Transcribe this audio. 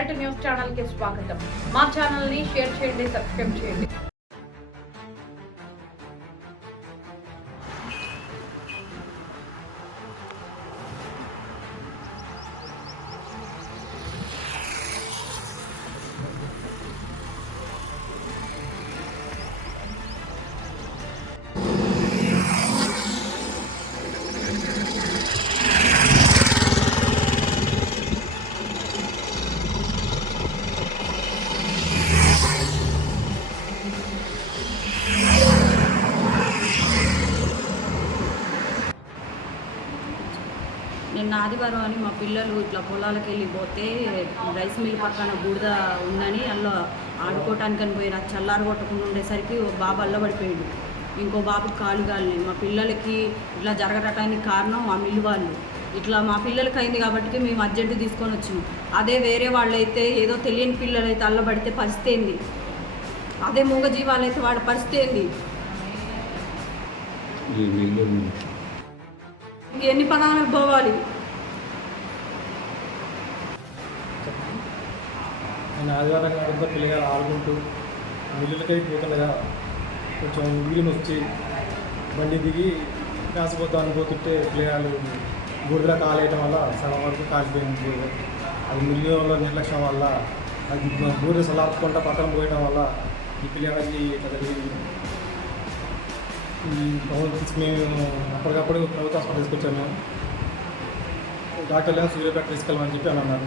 Direct news channel కి స్వాగతం. మా ఛానల్ ని షేర్ చేయండి, సబ్స్క్రైబ్ చేయండి. నిన్న ఆదివారం అని మా పిల్లలు ఇట్లా పొలాలకు వెళ్ళిపోతే రైస్ మిల్ పక్కన బూడిద ఉందని అందులో ఆడుకోవటానికని పోయి చల్లారు కొట్టకుండా ఉండేసరికి ఓ బాబు అల్లబడిపోయాడు. ఇంకో బాబుకి కాలు కాలినాయి. మా పిల్లలకి ఇట్లా జరగటానికి కారణం ఆ మిల్లు వాళ్ళు. ఇట్లా మా పిల్లలకి అయింది కాబట్టి మేము అర్జెంటు తీసుకొని వచ్చినాం. అదే వేరే వాళ్ళైతే ఏదో తెలియని పిల్లలైతే అల్లబడితే పరిస్థితి ఏంది, అదే మూగజీవాలైతే వాడి పరిస్థితి ఏంది. ఎన్ని పదాలకు పోవాలి. నేను ఆదివారం కాకుండా పిల్లలు ఆడుకుంటూ మిల్లులకై పోతుండగా కొంచెం నీళ్ళు వచ్చి బండి దిగి కాసిపోతాను పోతుంటే పిల్లలు బూడిదలో కాలేయటం వల్ల సగం వరకు కాలిపోయింది బూడిద. అది మిల్లులో నిర్లక్ష్యం వల్ల అది బూడిద సలాపుకుంటా పక్కన పోయడం వల్ల ఈ పిల్లలకి ఇట్లా జరిగింది. మేము అప్పటికప్పుడు ప్రభుత్వ హాస్పిటల్ తీసుకొచ్చాము. డాక్టర్లు సూర్యాపేట తీసుకెళ్ళమని చెప్పి అని అన్నారు.